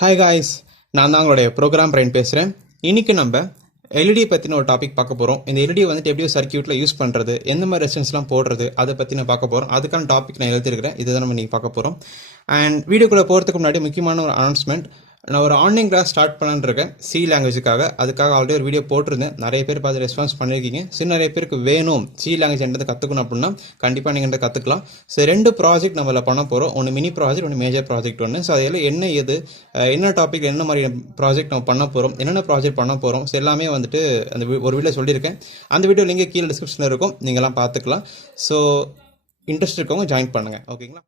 Hi guys, நான் தான் உங்களுடைய ப்ரோக்ராம் பிரைன் பேசுகிறேன். இன்றைக்கி நம்ம எல்இடி பற்றின ஒரு டாபிக் பார்க்க போகிறோம். இந்த எல்இடி வந்துட்டு எப்படி சர்க்கியூட்டில் யூஸ் பண்ணுறது, எந்த மாதிரி ரெசிஸ்டன்ஸ்லாம் போடுறது, அதை பற்றி நான் பார்க்க போகிறோம். அதுக்கான டாபிக் நான் எழுதிருக்கிறேன். இதை தான் நம்ம இன்றைக்கி பார்க்க போகிறோம். அண்ட் வீடியோக்குள்ளே போகிறதுக்கு முன்னாடி முக்கியமான ஒரு அனௌன்ஸ்மெண்ட். நான் ஒரு ஆன்லைன் கிளாஸ் ஸ்டார்ட் பண்ணலான்னு இருக்கேன் சி லாங்குவேஜுக்காக. அதுக்காக ஆல்ரெடி ஒரு வீடியோ போட்டிருந்தேன். நிறைய பேர் பார்த்து ரெஸ்பான்ஸ் பண்ணியிருக்கீங்க. நிறைய பேருக்கு வேணும் சி லாங்குவேஜ் என்றது கற்றுக்கணும் அப்படின்னா கண்டிப்பாக நீங்கள் கற்றுக்கலாம். ஸோ 2 ப்ராஜெக்ட் நம்மள பண்ண போகிறோம். ஒன்று மினி ப்ராஜெக்ட், ஒன்று மேஜர் ப்ராஜெக்ட் ஒன்று. ஸோ அதில் என்ன டாபிக், என்ன மாதிரி ப்ராஜெக்ட் நம்ம பண்ண போகிறோம், என்னென்ன ப்ராஜெக்ட் பண்ண போகிறோம், ஸோ எல்லாமே வந்துட்டு அந்த ஒரு வீடியோ சொல்லியிருக்கேன். அந்த வீடியோ லிங்க் கீழே டிஸ்கிரிப்ஷனில் இருக்கும், நீங்கள்லாம் பார்த்துக்கலாம். ஸோ இன்ட்ரெஸ்ட் இருக்கவங்க ஜாயின் பண்ணுங்கள், ஓகேங்களா?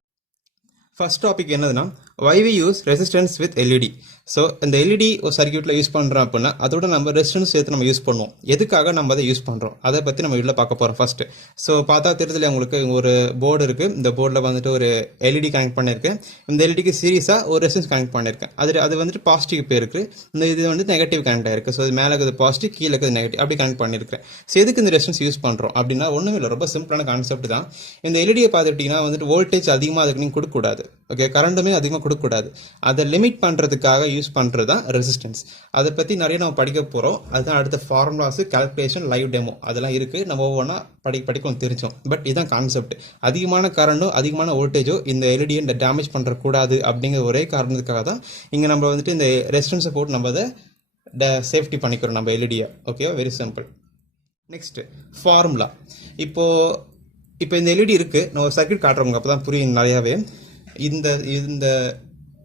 ஃபர்ஸ்ட் டாபிக் என்னதுன்னா, why we use resistance with LED. So இந்த எல்இடி ஒரு சர்க்கியூட்டில் யூஸ் பண்ணுறோம் அப்படின்னா அதோட நம்ம ரெசிஸ்டன்ஸ் சேர்த்து நம்ம யூஸ் பண்ணுவோம். எதுக்காக நம்ம அதை யூஸ் பண்ணுறோம் அதை பற்றி நம்ம வீட்டில் பார்க்க போகிறோம் ஃபஸ்ட்டு. ஸோ பார்த்தா தெரிஞ்சல உங்களுக்கு ஒரு போர்டு இருக்குது. இந்த போர்டில் வந்துட்டு ஒரு எல்இடி கனெக்ட் பண்ணியிருக்கேன். இந்த எல்இடிக்கு சீரியஸாக ஒரு ரெசிஸ்டன்ஸ் கனெக்ட் பண்ணியிருக்கேன். அது வந்துட்டு பாசிட்டிவ் போயிருக்கு. இது வந்து நெகட்டிவ் கனெக்ட் ஆயிருக்கு. ஸோ இது மேலே இருக்குது பாசிட்டிவ், கீழே இருக்குது நெகட்டிவ், அப்படி கனெக்ட் பண்ணியிருக்கேன். ஸோ எதுக்கு இந்த ரெசிஸ்டன்ஸ் யூஸ் பண்ணுறோம் அப்படின்னா ஒன்றும் இல்லை, ரொம்ப சிம்பிளான கான்செப்ட் தான். இந்த எல்இடியை பார்த்துட்டிங்கன்னா வந்துட்டு வோல்டேஜ் அதிகமாக அதுக்கு நீங்கள் கொடுக்கக்கூடாது, ஓகே, கரண்ட்டுமே அதிகமாக கொடுக்கக்கூடாது. அதை லிமிட் பண்ணுறதுக்காக யூஸ் பண்ணுறது தான் ரெசிஸ்டன்ஸ். அதை பற்றி நிறைய நம்ம படிக்க போகிறோம். அதுதான் அடுத்த ஃபார்முலாஸ், கால்குலேஷன், லைவ் டெமோ அதெல்லாம் இருக்குது. நம்ம ஒவ்வொன்றா படிக்க தெரிஞ்சோம். பட் இதுதான் கான்செப்ட். அதிகமான கரண்டோ அதிகமான வோல்டேஜோ இந்த எல்இடியை டேமேஜ் பண்ணுறக்கூடாது அப்படிங்கிற ஒரே காரணத்துக்காக தான் இங்கே நம்ம வந்துட்டு இந்த ரெசிஸ்டன்ஸை போட்டு நம்ம அதை சேஃப்டி பண்ணிக்கிறோம் நம்ம எல்இடியை, ஓகேவா? Very simple. Next formula. இப்போ இந்த எல்இடி இருக்குது, நான் ஒரு சர்க்கியூட் காட்டுறவங்க அப்போ தான் புரியும் நிறையாவே. இந்த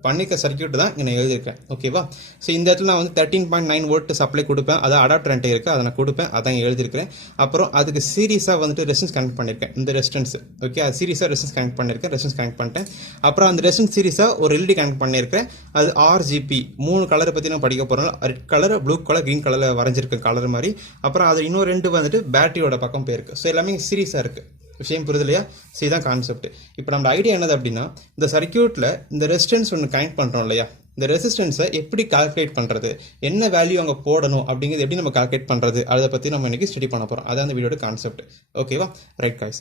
பண்ணிக்க சர்க்கியூட் தான் இங்கே நான் எழுதியிருக்கேன், ஓகேவா? ஸோ இந்த இடத்துல நான் வந்து 13.9 வோல்ட் சப்ளை கொடுப்பேன். அதான் அடாப்டர் என்கிட்ட இருக்குது, அதை நான் கொடுப்பேன், அதான் எழுதியிருக்கிறேன். அப்புறம் அதுக்கு சீரியஸாக வந்துட்டு ரெசிஸ்டன்ஸ் கனெக்ட் பண்ணியிருக்கேன். இந்த ரெசிஸ்டன்ஸ், ஓகே, அது சீரியஸாக ரெசிஸ்டன்ஸ் கனெக்ட் பண்ணியிருக்கேன். ரெசிஸ்டன்ஸ் கனெக்ட் பண்ணிட்டேன். அப்புறம் அந்த ரெசிஸ்டன்ஸ் சீரியஸாக ஒரு எல்இடி கனெக்ட் பண்ணியிருக்கேன். அது RGB 3 கலரை பற்றி நான் படிக்க போகிறோம். Red colour, blue colour, green கலரில் வரைஞ்சிருக்கேன் கலர் மாதிரி. அப்புறம் அது இன்னும் 2 வந்துட்டு பேட்டரியோட பக்கம் போயிருக்கு. ஸோ எல்லாமே சீரியஸாக இருக்குது. விஷயம் புரியுது இல்லையா? ஸோ இதுதான் கான்செப்ட். இப்போ நம்ம ஐடியா என்னது அப்படின்னா, இந்த சர்க்கியூட்டில் இந்த ரெசிஸ்டன்ஸ் ஒன்று கனெக்ட் பண்ணுறோம் இல்லையா, இந்த ரெசிஸ்டன்ஸை எப்படி கால்குலேட் பண்ணுறது, என்ன வேல்யூ அங்கே போடணும் அப்படிங்கிறது எப்படி நம்ம கால்குலேட் பண்ணுறது, அதை பற்றி நம்ம இன்னைக்கு ஸ்டடி பண்ண போகிறோம். அதான் அந்த வீடியோட கான்செப்ட், ஓகேவா? Right guys.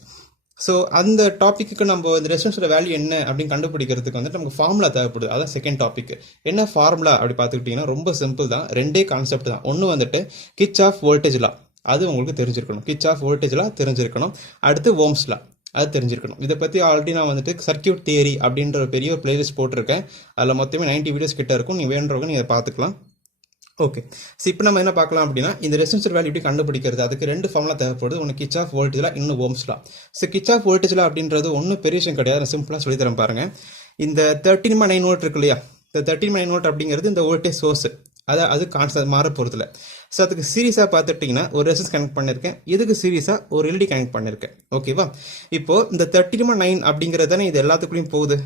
ஸோ அந்த டாப்பிக்கு நம்ம இந்த ரெசிஸ்டன்ஸோட வேல்யூ என்ன அப்படின்னு கண்டுபிடிக்கிறதுக்கு வந்துட்டு நமக்கு ஃபார்முலா தேவைப்படுது. அதான் செகண்ட் டாபிக். என்ன ஃபார்முலா அப்படி பார்த்துக்கிட்டிங்கன்னா ரொம்ப சிம்பிள் தான். 2 கான்செப்ட் தான். ஒன்று வந்துட்டு கிர்ச்சாஃப் வோல்டேஜ் லா, அது உங்களுக்கு தெரிஞ்சிருக்கணும். கிர்ச்சாஃப் வோல்டேஜ் லா தெரிஞ்சிருக்கணும். அடுத்து ஓம்ஸ் லா, அது தெரிஞ்சிருக்கணும். இதை பற்றி ஆல்ரெடி நான் வந்துட்டு சர்க்கியூட் தியரி அப்படின்ற ஒரு பெரிய பிளேலிஸ்ட் போட்டிருக்கேன். அதில் மொத்தமே 90 வீடியோஸ் கிட்ட இருக்கும். நீங்கள் வேணுறவங்க நீங்கள் பார்த்துக்கலாம், ஓகே. ஸோ இப்போ நம்ம என்ன பார்க்கலாம் அப்படின்னா, இந்த ரெசிஸ்டன்ஸ் வேல்யூ எப்படி கண்டுபிடிக்கிறது, அதுக்கு 2 ஃபார்முலா தேவைப்படுது. ஒன்று கிர்ச்சாஃப் வோல்டேஜ் லா, இன்னும் Ohm's law. So Kirchhoff voltage law அப்படின்றது ஒன்றும் பெரிய விஷயம் கிடையாது. நான் சிம்பிளாக சொல்லித்தரேன் பாருங்க. இந்த 13.9 வோல்ட் இருக்கு இல்லையா, இந்த 13.9 வோல்ட் அப்படிங்கிறது இந்த வோல்டேஜ் சோர்ஸ். அது கான்ஸ்டன்ட் மாற போகிறதுல. ஸோ அதுக்கு சீரியஸாக பார்த்துட்டிங்கன்னா ஒரு ரெசிஸ்டன்ஸ் கனெக்ட் பண்ணியிருக்கேன். இதுக்கு சீரியஸாக ஒரு எல்இடி கனெக்ட் பண்ணியிருக்கேன், ஓகேவா? இப்போது இந்த 13.9 அப்படிங்கிறது தானே இது எல்லாத்துக்குள்ளேயும் போகுது.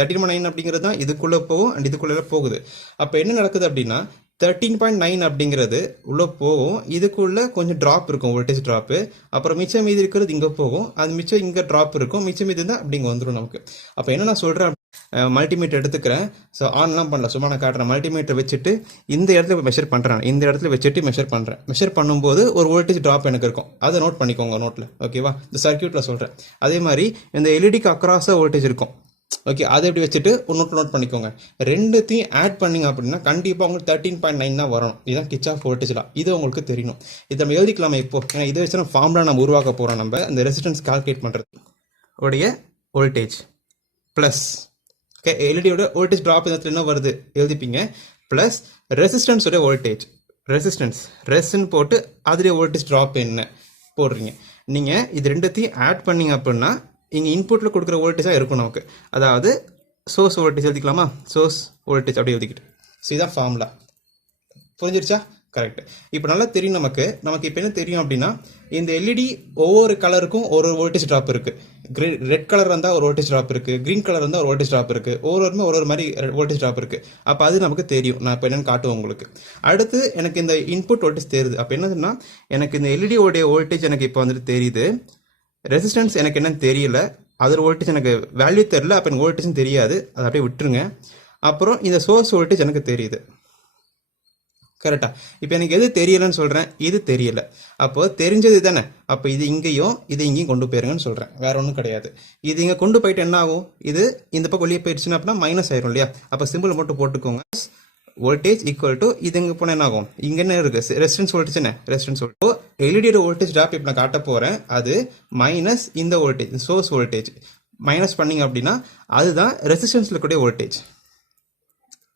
13.9 அப்படிங்கிறது தான் இதுக்குள்ளே போகும் அண்ட் இதுக்குள்ளே போகுது. அப்போ என்ன நடக்குது அப்படின்னா, 13.9 அப்படிங்கிறது உள்ளே போகும், இதுக்குள்ளே கொஞ்சம் ட்ராப் இருக்கும், வோல்டேஜ் ட்ராப்பு. அப்புறம் மிச்சம் மீதி இருக்கிறது இங்கே போகும், அது மிச்சம் இங்கே ட்ராப் இருக்கும், மிச்சம் மீதி தான் அப்படிங்க வந்துடும் நமக்கு. அப்போ என்ன நான் சொல்கிறேன், மல்டிமீட்டர் எடுத்துக்கிறேன். ஸோ ஆன்லாம் பண்ணல, சும்மா நான் காட்டுறேன். மல்டிமீட்டர் வச்சுட்டு இந்த இடத்துல மெஷர் பண்ணுறேன். இந்த இடத்துல வச்சுட்டு மெஷர் பண்ணுறேன். மெஷர் பண்ணும்போது ஒரு வோல்டேஜ் ட்ராப் எனக்கு இருக்கும், அதை நோட் பண்ணிக்கோங்க நோட்டில், ஓகேவா? இந்த சர்க்கியூட்டில் சொல்கிறேன். அதே மாதிரி இந்த எல்இடிக்கு அக்ராஸாக வோல்டேஜ் இருக்கும், ஓகே, அதை எப்படி வச்சுட்டு ஒரு நோட் பண்ணிக்கோங்க. 2த்தையும் ஆட் பண்ணிங்க அப்படின்னா கண்டிப்பாக உங்களுக்கு 13.9 தான் வரணும். இதுதான் கிர்ச்சாஃப் வோல்டேஜ் லா. இது உங்களுக்கு தெரியணும். இதை நம்ம எழுதிக்கலாமா இப்போ? ஏன்னா இதை வச்சு நம்ம ஃபார்முலா நம்ம உருவாக்க போகிறோம். நம்ம இந்த ரெசிஸ்டன்ஸ் கால்குலேட் பண்ணுறது உடைய வோல்டேஜ் ப்ளஸ், ஓகே, எல்இடியோட வோல்டேஜ் ட்ராப் இந்த இடத்துல என்ன வருது எழுதிப்பீங்க, ப்ளஸ் ரெசிஸ்டன்ஸோட வோல்டேஜ், ரெசிஸ்டன்ஸ் போட்டு அதுலேயே வோல்டேஜ் ட்ராப் என்ன போடுறீங்க. நீங்கள் இது 2த்தையும் ஆட் பண்ணிங்க அப்படின்னா இங்கே இன்புட்டில் கொடுக்குற வோல்டேஜாக இருக்கும் நமக்கு. அதாவது சோர்ஸ் வோல்டேஜ் எழுதிக்கலாமா, சோர்ஸ் வோல்டேஜ் அப்படி எழுதிக்கிட்டு. ஸோ இதான் ஃபார்முலா. புரிஞ்சிருச்சா? கரெக்ட். இப்போ நல்லா தெரியும் நமக்கு இப்போ என்ன தெரியும் அப்படின்னா, இந்த எல்இடி ஒவ்வொரு கலருக்கும் ஒரு வோல்டேஜ் ட்ராப் இருக்குது. ரெட் கலர் இருந்தால் ஒரு வோல்டேஜ் ட்ராப் இருக்குது, க்ரீன் கலர் இருந்தால் ஒரு வோல்டேஜ் ட்ராப் இருக்குது, ஒவ்வொருமே ஒரு மாதிரி வோல்டேஜ் ட்ராப் இருக்குது. அப்போ அது நமக்கு தெரியும். நான் இப்போ என்னென்னு காட்டுவேன் உங்களுக்கு. அடுத்து எனக்கு இந்த இன்புட் வோல்டேஜ் தெரியுது. அப்போ என்னதுன்னா, எனக்கு இந்த எல்இடி உடைய வோல்டேஜ் எனக்கு இப்போ வந்துட்டு தெரியுது. ரெசிஸ்டன்ஸ் எனக்கு என்னன்னு தெரியல, அதோட வோல்டேஜ் எனக்கு வேல்யூ தெரியல, அப்போ எனக்கு வோல்டேஜும் தெரியாது, அதை அப்படியே விட்டுருங்க. அப்புறம் இந்த சோர்ஸ் வோல்டேஜ் எனக்கு தெரியுது. கரெக்டா? இப்போ எனக்கு எது தெரியலன்னு சொல்கிறேன், இது தெரியல. அப்போ தெரிஞ்சது தானே, அப்போ இது இங்கேயும் இது இங்கேயும் கொண்டு போயிருங்கன்னு சொல்கிறேன், வேற ஒன்றும் கிடையாது. இது இங்கே கொண்டு போயிட்டு என்ன ஆகும், இது இந்த பக்கம் வெளியே போயிடுச்சுன்னா அப்படின்னா மைனஸ் ஆயிரும் இல்லையா? அப்போ சிம்பிள் மட்டும் போட்டுக்கோங்க, வோல்டேஜ் ஈக்குவல் டு இது இங்கே போனால் என்ன ஆகும், இங்கே என்ன இருக்குது, ரெசிஸ்டன்ஸ் வோல்டேஜ் என்ன, ரெசிஸ்டன்ஸ் வோல்டேஜ். எல்இடியோட வோல்டேஜ் ட்ராப் இப்போ நான் காட்ட போகிறேன், அது மைனஸ் இந்த வோல்டேஜ் சோர்ஸ் வோல்டேஜ் மைனஸ் பண்ணிங்க அப்படின்னா அதுதான் ரெசிஸ்டன்ஸில் கூடிய வோல்டேஜ்.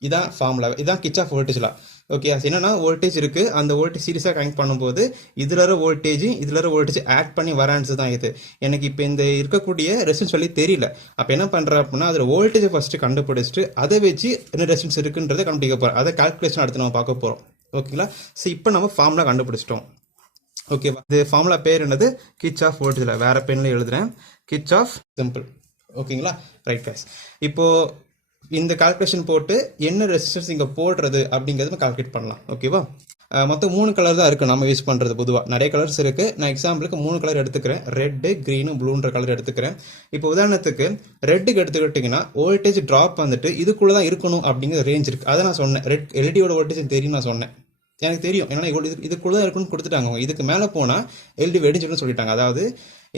இதான் ஃபார்முலா, இதான் கிர்ச்சாஃப் வோல்டேஜ் லா. ஓகே, அது என்னன்னா வோல்டேஜ் இருக்கு, அந்த வோல்டேஜ் சீரிஸாக கனெக்ட் பண்ணும்போது இதுல வோல்டேஜ் இதுல வோல்டேஜ் ஆட் பண்ணி வர ஆன்சர் தான் இது. எனக்கு இப்போ இந்த இருக்கக்கூடிய ரெசிஸ்டன்ஸ் சொல்லி தெரியல, அப்போ என்ன பண்றேன் அப்படின்னா அதில் வோல்டேஜ் ஃபர்ஸ்ட் கண்டுபிடிச்சிட்டு அதை வச்சு என்ன ரெசிஸ்டன்ஸ் இருக்குன்றதை கண்டுபிடிக்க போறோம். அதை கால்குலேஷன் அடுத்து நம்ம பார்க்க போறோம். ஓகேங்களா? ஸோ இப்போ நம்ம ஃபார்முலா கண்டுபிடிச்சிட்டோம். ஓகேவா? இது ஃபார்முலா பேர் என்னது, கிர்ச்சாஃப் வோல்டேஜ் லா. வேற பென்ல எழுதுறேன், கிர்ச்சாஃப் சிம்பிள். ஓகேங்களா? ரைட் கைஸ், இப்போ இந்த கால்குலேஷன் போட்டு என்ன ரெசிஸ்டன்ஸ் இங்கே போடுறது அப்படிங்கிறத கால்குலேட் பண்ணலாம். ஓகேவா? மொத்தம் 3 கலர் தான் இருக்குது நம்ம யூஸ் பண்ணுறது. பொதுவாக நிறைய கலர்ஸ் இருக்குது. நான் எக்ஸாம்பிளுக்கு 3 கலர் எடுத்துக்கிறேன், ரெட்டு, க்ரீனு, ப்ளூன்ற கலர் எடுத்துக்கிறேன். இப்போ உதாரணத்துக்கு ரெட்டுக்கு எடுத்துக்கிட்டிங்கன்னா வோல்டேஜ் ட்ராப் வந்துட்டு இதுக்குள்ளே தான் இருக்கணும் அப்படிங்கிற ரேஞ்ச் இருக்குது. அதை நான் சொன்னேன், ரெட் எல்இடியோட வோல்டேஜ் தெரியும் நான் சொன்னேன், எனக்கு தெரியும். ஏன்னா இதுக்குள்ளே தான் இருக்குன்னு கொடுத்துட்டாங்க. இதுக்கு மேலே போனால் எல்இடி வெடிஞ்சுன்னு சொல்லிட்டாங்க. அதாவது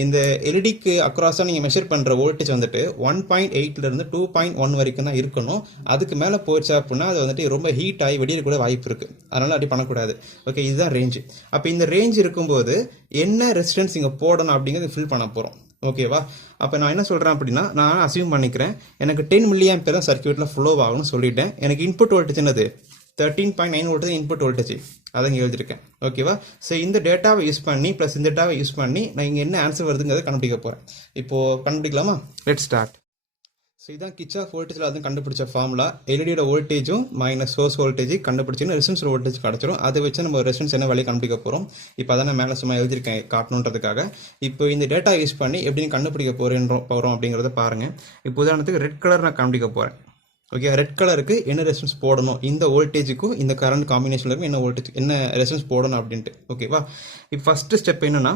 இந்த எல்இடிக்கு அக்ராஸாக நீங்கள் மெஷர் பண்ணுற வோல்டேஜ் வந்துட்டு 1.8 2.1 வரைக்கும் தான் இருக்கணும். அதுக்கு மேலே போயிடுச்சா அப்படின்னா அது வந்துட்டு ரொம்ப ஹீட் ஆகி வெடியில் கூட வாய்ப்பு இருக்குது. அதனால் அப்படி பண்ணக்கூடாது. ஓகே, இதுதான் ரேஞ்சு. அப்போ இந்த ரேஞ்ச் இருக்கும்போது என்ன ரெசிஸ்டன்ஸ் இங்கே போடணும் அப்படிங்கிறது ஃபில் பண்ண போகிறோம். ஓகேவா? அப்போ நான் என்ன சொல்கிறேன் அப்படின்னா, நான் அசியூம் பண்ணிக்கிறேன் எனக்கு 10 mA தான் சர்க்யூட்டில் ஃப்ளோ ஆகும்னு சொல்லிட்டேன். எனக்கு இன்புட் வோல்டேஜ் என்னது 13.9 வோல்டேஜ் இன்புட் வோல்டேஜ், அதை இங்கே எழுதிருக்கேன். ஓகேவா? ஸோ இந்த டேட்டாவை யூஸ் பண்ணி ப்ளஸ் இந்த டேட்டாவை யூஸ் பண்ணி நான் இங்கே என்ன ஆன்சர் வருதுங்கிறத கண்டுபிடிக்க போகிறேன். இப்போது கண்டுபிடிக்கலாமா? Let start. ஸோ இதான் கிர்ச்சாஃப் வோல்டேஜில் அதுவும் கண்டுபிடிச்ச ஃபார்முலா. எல்இடியோட வோல்டேஜும் மைனஸ் சோர்ஸ் வோல்டேஜ் கண்டுபிடிச்சின்னு ரெசிஸ்டன்ஸ் வோல்டேஜ் கிடச்சிரும். அதை வச்சு நம்ம ரெசிஸ்டன்ஸ் என்ன வேலையை கண்டுபிடிக்க போகிறோம். இப்போ அதான் நான் மேலே சும்மா எழுதியிருக்கேன் காட்டணுன்றதுக்காக. இப்போ இந்த டேட்டா யூஸ் பண்ணி எப்படின்னு கண்டுபிடிக்க போகிறோம் அப்படிங்கிறத பாருங்கள். இப்போ உதாரணத்துக்கு ரெட் கலர் நான் கண்டுபிடிக்க போகிறேன். ஓகே, ரெட் கலருக்கு என்ன ரெசிஸ்டன்ஸ் போடணும், இந்த வோல்டேஜுக்கும் இந்த கரண்ட் காம்பினேஷனுக்கும் என்ன வோல்டேஜ் என்ன ரெசிஸ்டன்ஸ் போடணும் அப்படின்ட்டு. ஓகேவா? இப்போ ஃபர்ஸ்ட் ஸ்டெப் என்னன்னா,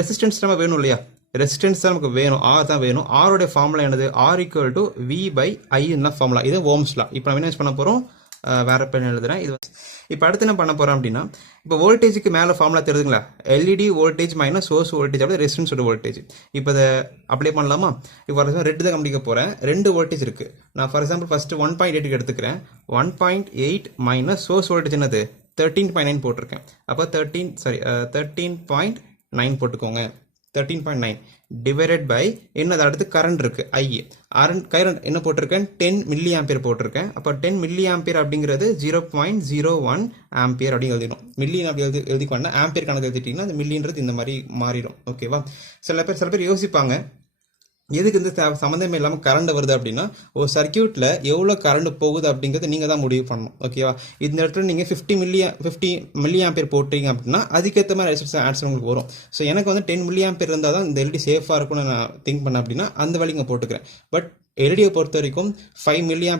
ரெசிஸ்டன்ஸ் நம்ம வேணும் இல்லையா, ரெசிஸ்டன்ஸ் தான் நமக்கு வேணும், ஆர் தான் வேணும். ஆரோடைய ஃபார்முலா என்னது, R equal to V/I formula. இது ஓம்ஸ் லா. இப்போ நம்ம என்ன பண்ண போகிறோம், வேற பென் எழுதுறேன். இது இப்போ அடுத்து என்ன பண்ண போகிறோம் அப்படின்னா, இப்போ வோல்டேஜுக்கு மேலே ஃபார்முலா தெரியுதுங்களா, LED voltage minus source voltage அப்படி ரெசிஸ்டன்ஸோட வோல்டேஜ். இப்போ அதை அப்ளை பண்ணலாமா? இப்போ ஃபார் எக்ஸாம்பிள் ரெட்டு தான் கண்டுபிடிக்க போகிறேன். 2 வோல்டேஜ் இருக்குது. நான் ஃபார் எக்ஸாம்பிள் ஃபஸ்ட்டு 1.8 எடுத்துக்கிறேன். 1.8 மைனஸ் சோர்ஸ் வோல்டேஜ் என்னது 13.9 போட்டிருக்கேன். அப்போ 13.9 போட்டுக்கோங்க. 13.9 டிவைடட் பை என்னது அடுத்து கரண்ட் இருக்கு ஐ. கரண்ட் என்ன போட்டிருக்கேன், 10 mA போட்டிருக்கேன். அப்போ 10 mA அப்படிங்கிறது 0.01 ஆம்பியர் அப்படின்னு எழுதிடும். மில்லி எழுதிக்கொண்டா ஆம்பியர் கணக்கு எழுதிட்டீங்கன்னா அந்த மில்லின்றது இந்த மாதிரி மாறிடும். ஓகேவா? சில பேர் யோசிப்பாங்க, எதுக்கு இந்த சம்மந்தமே இல்லாமல் கரண்ட் வருது அப்படின்னா, ஒரு சர்க்கியூட்டில் எவ்வளோ கரண்ட் போகுது அப்படிங்கிறது நீங்கள் தான் முடிவு பண்ணணும். ஓகேவா? இந்த இடத்துல நீங்கள் 50 mA போட்டீங்க அப்படின்னா அதுக்கேற்ற மாதிரி ரெசிஸ்டன்ஸ் ஆன்சர் உங்களுக்கு வரும். ஸோ எனக்கு வந்து 10 mA இருந்தால் தான் இந்த எல்இடி சேஃபாக இருக்கும்னு நான் திங்க் பண்ணேன் அப்படின்னா அந்த வழிங்க போட்டுக்கிறேன். பட் எல்இடியை பொறுத்த வரைக்கும் 5 mA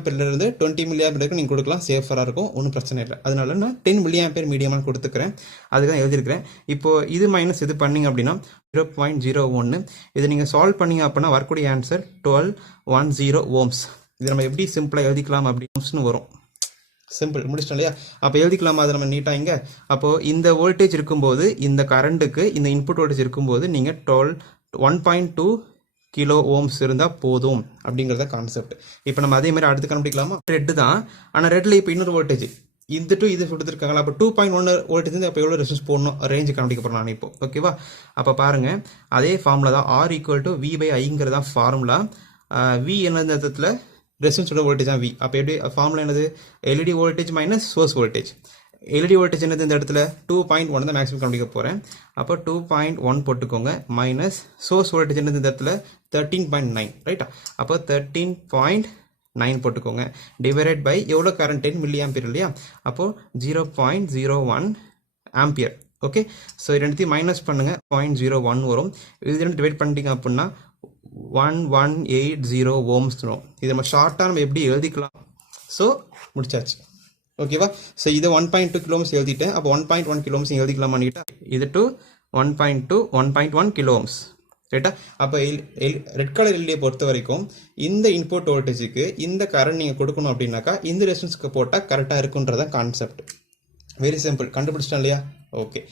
20 mA நீங்கள் கொடுக்கலாம், சேஃபராக இருக்கும், ஒன்றும் பிரச்சனை இல்லை. அதனால நான் 10 mA மீடியமாக கொடுத்துக்கிறேன், அதுதான் எழுதியிருக்கிறேன். இப்போ இது மைனஸ் இது பண்ணிங்க அப்படின்னா 0.01. இதை நீங்கள் சால்வ் பண்ணிங்க அப்படின்னா வரக்கூடிய ஆன்சர் 1210 ஓம்ஸ். இது நம்ம எப்படி சிம்பிளாக எழுதிக்கலாம் அப்படி ஓம்ஸ்னு வரும். சிம்பிள், முடிச்சிட்டோம் இல்லையா? அப்போ எழுதிக்கலாமா அதை நம்ம நீட்டாக இங்கே. அப்போது இந்த வோல்டேஜ் இருக்கும்போது இந்த கரண்ட்டுக்கு இந்த இன்புட் வோல்டேஜ் இருக்கும்போது நீங்கள் 1.2 கிலோ ஓம்ஸ் இருந்தால் போதும் அப்படிங்கிறத கான்செப்ட். இப்போ நம்ம அதே மாதிரி அடுத்து கண்டுபிடிக்கலாமா? ரெட்டு தான், ஆனால் ரெட்டில் இப்போ இன்னொரு வோல்டேஜ் இந்த இது கொடுத்துருக்காங்களா, அப்போ 2.1 வோல்டேஜ் வந்து அப்போ எவ்வளோ ரெசிஸ்டன்ஸ் போடணும் ரேஞ்சு கண்டுபிடிக்க போகிறோம் நான் இப்போ. ஓகேவா? அப்போ பாருங்கள், அதே ஃபார்முலா தான், ஆர் ஈக்குவல் டு V/I தான் ஃபார்முலா. வி என்னது இடத்துல ரெசிஸ்டன்ஸோட வோல்டேஜ் தான் வி. அப்போ எப்படி ஃபார்முலா என்னது, LED voltage minus source voltage. LED voltage என்னது இந்த இடத்துல 2.1 தான் மேக்ஸிமம் கண்டுபிடிக்க போகிறேன். அப்போ 2.1 போட்டுக்கோங்க, மைனஸ் சோர்ஸ் வோல்டேஜ் என்னது இந்த இடத்துல 13.9 ரைட்டா. அப்போ 13.9 போட்டுக்கோங்க, டிவைடட் பை எவ்வளோ கரண்ட் 10 mA இல்லையா, அப்போது 0.01 ஆம்பியர். ஓகே, ஸோ ரெண்டுத்தையும் மைனஸ் பண்ணுங்க, 0.01 வரும். இது ரெண்டு டிவைட் பண்ணிட்டீங்க அப்படின்னா 1180 ஓம்ஸ் வரும். இது நம்ம ஷார்ட்டாக நம்ம எப்படி எழுதிக்கலாம். ஸோ முடிச்சாச்சு. ஓகேவா? ஸோ இதை 1.2 கிலோம்ஸ் எழுதிட்டேன். அப்போ 1.1 கிலோம்ஸ் எழுதிக்கலாமான்னுக்கிட்டா இது டு 1.1 கிலோம்ஸ் ரைட்டா. அப்போ ரெட் கலர் எல்இடியை பொறுத்த வரைக்கும் இந்த இன்புட் வோல்டேஜுக்கு இந்த கரண்ட் நீங்கள் கொடுக்கணும் அப்படின்னாக்கா இந்த ரெசிஸ்டன்ஸ்க்கு போட்டால் கரெக்டாக இருக்குன்றதான் கான்செப்ட். வெரி சிம்பிள், கண்டுபிடிச்சிட்டோம் இல்லையா? ஓகே.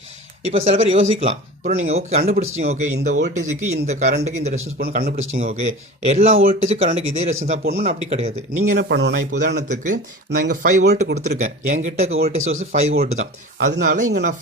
இப்போ சில பேர் யோசிக்கலாம், அப்புறம் நீங்கள் ஓகே கண்டுபிடிச்சிங்க, ஓகே இந்த வோல்டேஜுக்கு இந்த கரண்ட்டுக்கு இந்த ரெசிஸ்டன்ஸ் போடணும் கண்டுபிடிச்சிங்க, ஓகே எல்லா வோல்டேஜ் கரண்ட்டுக்கு இதே ரெசிஸ்டன்ஸ் தான் போடணும்னு அப்படி கிடையாது. நீங்கள் என்ன பண்ணணும்னா, இப்போ உதாரணத்துக்கு நான் இங்கே 5 வோல்ட் கொடுத்துருக்கேன், என்கிட்ட வோல்டேஜ் சோர்ஸ் 5 வோல்ட் தான், அதனால இங்கே நான்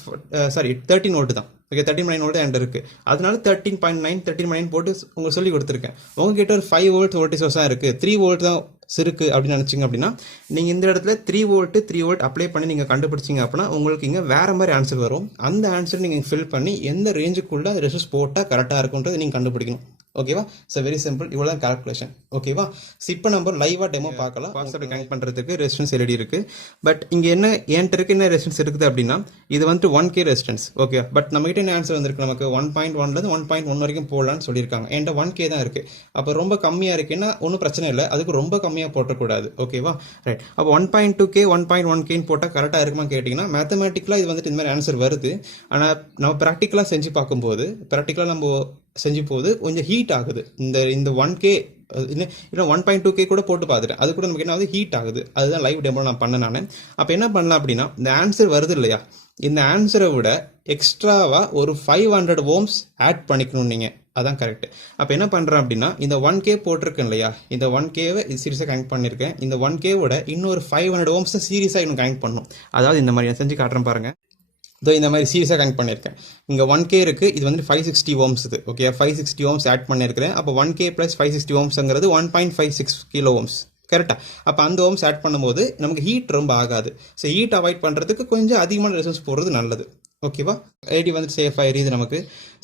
13 வோல்ட் தான், ஓகே 13.9 வோல்ட் என்கிட்ட இருக்குது, அதனால 13.9 13.9 போட்டு உங்களுக்கு சொல்லி கொடுத்துருக்கேன். உங்ககிட்ட ஒரு 5 வோல்ட் வோல்டேஜ் சோர்ஸ் தான் இருக்குது, 3 வோல்ட் தான் இருக்கு அப்படின்னு நினச்சிங்க அப்படின்னா, நீங்கள் இந்த இடத்துல 3 வோல்ட் அப்ளை பண்ணி நீங்கள் கண்டுபிடிச்சிங்க அப்படின்னா உங்களுக்கு இங்கே வேறு மாதிரி ஆன்சர் வரும். அந்த ஆன்சர் நீங்கள் ஃபில் பண்ணி எந்த ரேஞ்சுக்குள்ளே அந்த ரெசிஸ்டன்ஸ் போட்டால் கரெக்டாக இருக்குன்றது நீங்கள் கண்டுபிடிக்கணும். ஓகேவா? ஸோ வெரி சிம்பிள், இவ்வளோ தான் கால்குலேஷன். ஓகேவா? ஸோ இப்போ நம்ம லைவாக டெமோ பார்க்கலாம். வாட்ஸ்அப்பில் கனெக்ட் பண்ணுறதுக்கு ரெசிஸ்டன்ஸ் எல்இடி இருக்குது. பட் இங்கே என்ன என்கிட்ட இருக்கு என்ன ரெசிஸ்டன்ஸ் இருக்குது அப்படின்னா, இது வந்துட்டு 1K ரெசிஸ்டன்ஸ். ஓகே, பட் நம்மகிட்ட என்ன ஆன்சர் வந்திருக்கு, நமக்கு 1.1லேருந்து 1.1 வரைக்கும் போடலான்னு சொல்லியிருக்காங்க. என்கிட்ட 1K தான் இருக்குது. அப்போ ரொம்ப கம்மியாக இருக்குன்னா ஒன்றும் பிரச்சனை இல்லை, அதுக்கு ரொம்ப கம்மியாக போட்டக்கூடாது. ஓகேவா? ரைட். அப்போ 1.2K 1.1Kன்னு போட்டால் கரெக்டாக இருக்குமா கேட்டிங்கன்னா, மேத்தமேட்டிக்கலாக இது வந்துட்டு இந்த மாதிரி ஆன்சர் வருது. ஆனால் நம்ம ப்ராக்டிக்கலாக செஞ்சு பார்க்கும்போது கொஞ்சம் ஹீட் ஆகுது. இந்த 1K இல்லை 1.2K கூட போட்டு பார்த்துட்டேன், அது கூட நமக்கு என்ன ஆகுது, ஹீட் ஆகுது. அதுதான் லைவ் டெமோ நான் பண்ணேன் நான். அப்போ என்ன பண்ணலாம் அப்படின்னா, இந்த ஆன்சர் வருது இல்லையா, இந்த ஆன்சரை விட எக்ஸ்ட்ராவாக ஒரு 500 ஓம்ஸ் ஆட் பண்ணிக்கணும் நீங்கள், அதான் கரெக்ட். அப்போ என்ன பண்ணுறேன் அப்படின்னா, இந்த 1K போட்டிருக்கேன் இல்லையா, இந்த 1Kவை சீரியஸாக கனெக்ட் பண்ணியிருக்கேன். இந்த 1Kவோட இன்னொரு 500 ஓம்ஸ் சீரியஸாக இன்னும் கனெக்ட் பண்ணணும். அதாவது இந்த மாதிரி நான் செஞ்சு காட்டுறேன் பாருங்கள். இதோ இந்த மாதிரி சீரியஸாக கனெக்ட் பண்ணியிருக்கேன். இங்கே 1K இருக்குது, இது வந்து 560 ஓம்ஸ் இது. ஓகே, 560 ஓம்ஸ் ஆட் பண்ணியிருக்கிறேன். அப்போ 1K + 560 ஓம்ஸுங்கிறது 1.56 கிலோ ஓம்ஸ். கரெக்டாக? அப்போ அந்த ஓம்ஸ் ஆட் பண்ணும்போது நமக்கு ஹீட் ரொம்ப ஆகாது. ஸோ ஹீட் அவாய்ட் பண்ணுறதுக்கு கொஞ்சம் அதிகமான ரெசிஸ்டன்ஸ் போடுறது நல்லது. ஓகேவா? எல்இடி வந்துட்டு சேஃபாக எரியுது நமக்கு.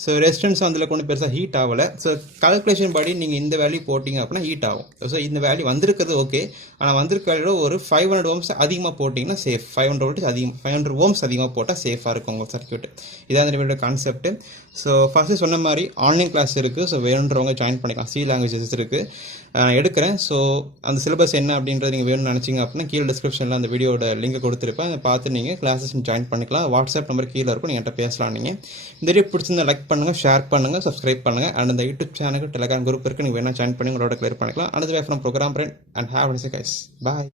ஸோ ரெசிஸ்டன்ஸ் அதில் கொஞ்சம் பெருசாக ஹீட் ஆகலை. ஸோ கால்குலேஷன் படி நீங்கள் இந்த வேல்யூ போட்டிங்க அப்படின்னா ஹீட் ஆகும். ஸோ இந்த வேல்யூ வந்திருக்கிறது ஓகே, ஆனால் வந்திருக்க வேல்யூ ஒரு 500 ஓம்ஸ் அதிகமாக போட்டிங்கன்னா சேஃப். 500 ஓம்ஸ் அதிகமாக போட்டால் சேஃபாக இருக்கும் உங்கள் சர்க்யூட். இதான் இந்த வீடியோ கான்செப்ட். ஸோ ஃபஸ்ட்டு சொன்ன மாதிரி ஆன்லைன் கிளாஸ் இருக்குது. ஸோ வேணுன்றவங்க ஜாயின் பண்ணிக்கலாம். C லாங்குவேஜஸ் இருக்குது எடுக்கிறேன். ஸோ அந்த சிலபஸ் என்ன அப்படின்றது நீங்கள் வேணும்னு நினச்சிங்க அப்படின்னா கீழே டிஸ்கிரிப்ஷனில் அந்த வீடியோட லிங்கை கொடுத்துருப்பேன், அதை பார்த்து நீங்கள் கிளாஸஸ் ஜாயின் பண்ணிக்கலாம். வாட்ஸ்அப் நம்பர் கீழே இருக்கும், நீங்கள் என்கிட்ட பேசலாம். நீங்கள் இந்த வீடியோ பிடிச்சிருந்தா லைக் பண்ணுங்கள், ஷேர் பண்ணுங்கள், சப்ஸ்கிரைப் பண்ணுங்கள். அண்ட் இந்த யூடியூப் சேனலுக்கு டெலிகிராம் குரூப் இருக்குது, நீங்கள் வேணால் ஜாயின் பண்ணி உங்களோட கிளியர் பண்ணிக்கலாம். Another way from program friend and have a nice day guys. Bye.